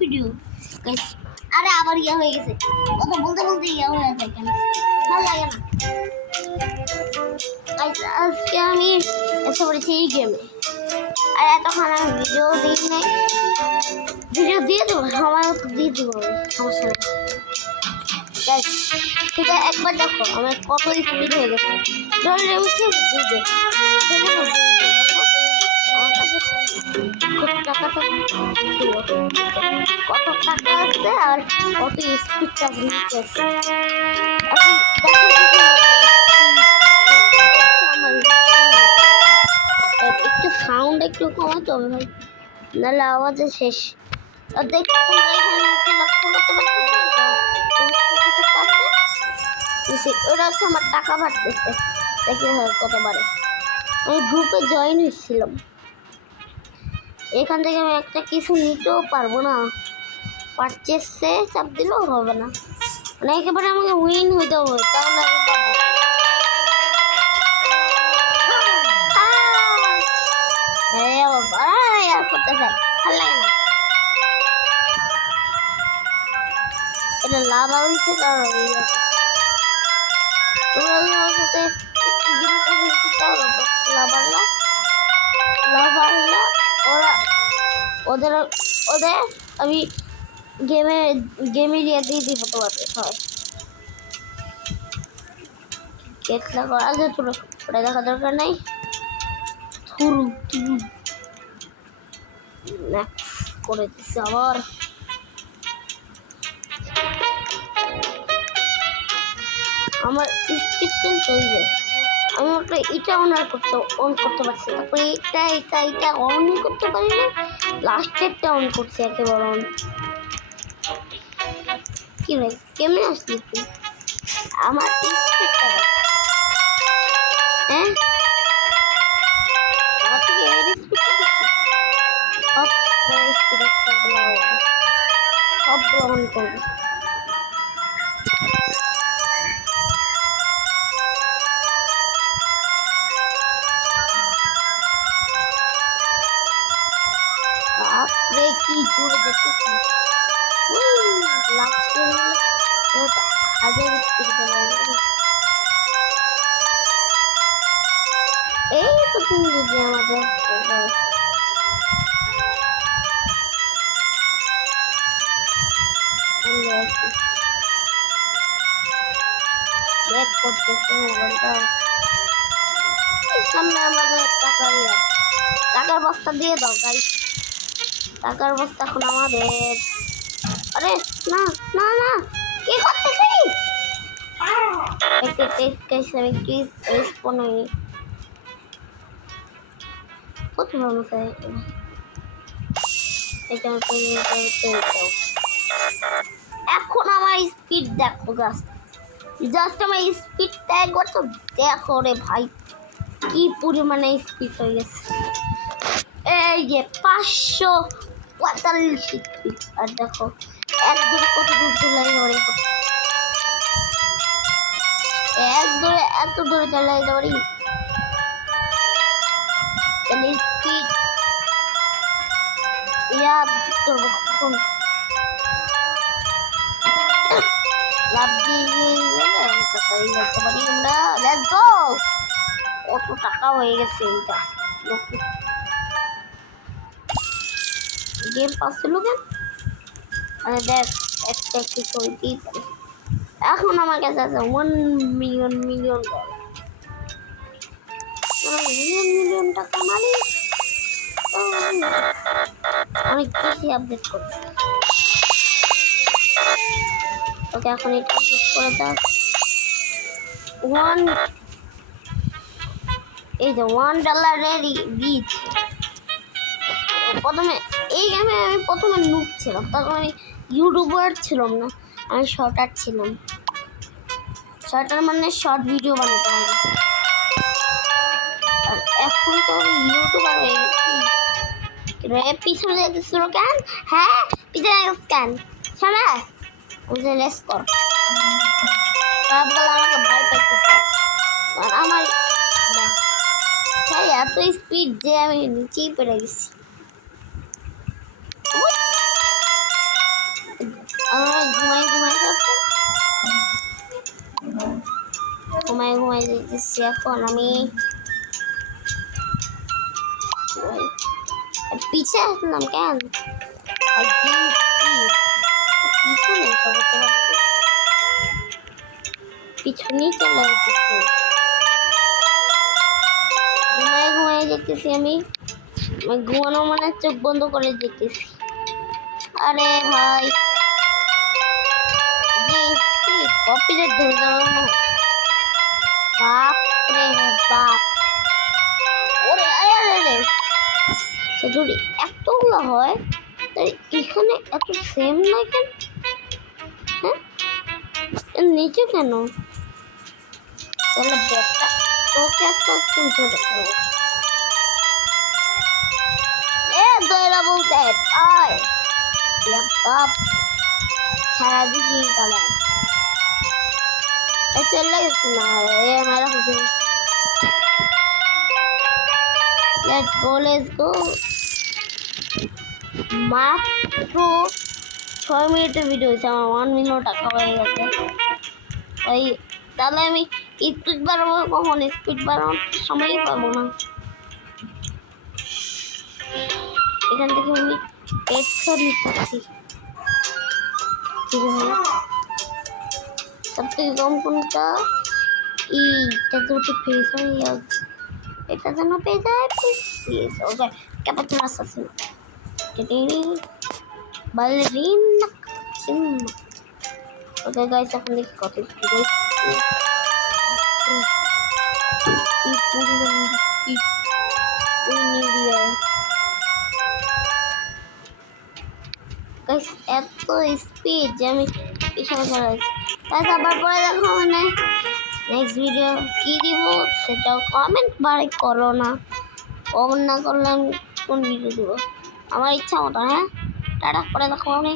Video guys. আরে আবার ইয়া হয়ে গেছে, কথা বলতে বলতে ইয়া হয়ে যায় কেন, ভালো লাগে না গাইস। আজকে আমি এসে পড়েছি এই গেমে, আর এতক্ষণ আমি ভিডিও দিই নাই। ভিডিও দিয়ে দেবো, সময় মতো দিয়ে দেবো, সমস্যা নেই গাইস। সেটা একবার দেখো আমার কত স্পিড হয়ে গেছে। জল নেমেছে বুঝে আমার কাছে খুব টাকা তো ছিল, কত টাকা আছে আর কত স্পিডটা নিচে আছে। একটু সাউন্ড একটু কমাতে হবে ভাই, নাহলে আওয়াজে শেষ। আর দেখো ওরা হচ্ছে আমার টাকা বাড়তেছে, দেখি কত বাড়ে। আমি গ্রুপে জয়েন হয়েছিলাম, এখান থেকে আমি একটা কিছু নিতেও পারবো না, পারচেসে চাপ দিলেও হবে না, মানে একেবারে আমাকে উইন হইতে হবে, তাহলে আমি পাবো। আর করতে চাই, ভালো লাগে না। এটা লাভ হয়েছে কারণ তোমরা আমার সাথে ওরা ওদের ওদের আমি গেমে দিয়ে দিব তোমাদের সবাই কেটলা করা যায়, তোর ওটা দেখা দরকার নাই। করে দিচ্ছে আবার, আমার স্পিড কিন্তু ওই যে আমি একটা এটা অন করতে পারছি, তারপরে এটা অন করতে পারি না, লাস্টেরটা অন করছি একেবারে অন। কি ভাই কেমনে আসলি তুই আমার স্পিডটা দেখ, হ্যাঁ আমার থেকে এর স্পিডটা দেখি, সব অন করবো। বাপরে কি জোরে দেখতেছি, লাগছে হাজার স্পিড এই তো তুমি যদি আমাদের ব্যাক করতেছে মোবাইলটা, সামনে আমাদের টাকার বস্তা দিয়ে দাও গাইস, টাকার বস্তা এখন আমাদের। আরে না না না কি করতেছিস, একটু টেস্ট গাইস, আমি কি রেসপন্ড হইনি কত ভালো চাই এটা। এখন আমার স্পিড দেখো জাস্ট আমার স্পিডটা একবার তো দেখো রে ভাই, কি পরিমাণে স্পিড হয়ে গেছে। এই যে 545 স্পিড, আর দেখো এক দূরে কত দূর চলে যাবে, এক দূরে এত দূরে চলে যেতে পারি। স্পিড ইয়া করবো কখন লাভ দিয়ে যেতে পারি আমরা। লেটস গো, কত টাকা হয়ে গেছে এইটা, গেম পাচ্ছিল কেন, আরে দেখ একটা একটু ছবিতেই পারি। এখন আমার কাছে আছে 1 মিলিয়ন মিলিয়ন টাকা, মানে অনেক বেশি আপডেট করছে। ওকে এখন এটা আপডেট করে দাও, এই যে $1 বীজ। প্রথমে এই গেমে আমি প্রথমে নুব ছিলাম, তখন আমি ইউটিউবার ছিলাম না, আমি শর্টার ছিলাম। শর্টার মানে শর্ট ভিডিও বানাতে হবে, আর এখন তো আমি ইউটিউবার হয়ে গেছি। পিছনে দেখতেছিল কেন, হ্যাঁ পিছনে কেন শোনা বুঝে লেস কর, সবগুলো আমাকে ভয় পাইতেছে, আর আমার এত স্পিড যে আমি নিচেই পড়ে গেছি। ঘুমাই ঘুমাই যেতেছি এখন আমি পিছে আসলাম কেন পিছনে পিছনেই চলে যেতেছি ঘুমাই ঘুমাই যেতেছি আমি ঘুমানো মানে চোখ বন্ধ করে যেতেছি আরে ভাই কপিরাইট ধরে যাবে না বাপ রে বাপ ওরে আরে যদি এতগুলো হয় তাই এখানে এত সেম নয় কেন হ্যাঁ নিচে কেন তাহলে ব্যাগটা তোকে এত শুনতে দেখো এ দয়রা বলতে আয় বাপ সারা দিকে কালা চলে গেছে না এ আমার খুঁজে let's go মাত্র 6 মিনিটের ভিডিও হয়েছে আমার 1 মিনিট টাকা হয়ে গেছে তাই তাহলে আমি স্পিড বাড়াবো কখন স্পিড বাড়ানোর সময়ই পাবো না এখান থেকে আমি হেডশট নিচ্ছি সব থেকে কম কোনটা এইটা তো ফেস হয়ে যাচ্ছে এটা যেন পেয়ে যায় please okay cappuccino assassin ballerina cappuccino okay guys এখন দেখি কত স্পিড গাইস এত স্পিড যে আমি পিছনে চলে যাচ্ছি গাইস আবার পরে দেখো মানে নেক্সট ভিডিও কি দিব সেটাও কমেন্ট বারে করো না কমেন্ট না করলে আমি কোন ভিডিও দিব আমার ইচ্ছা মতো হ্যাঁ টাটা করে দেখো আমি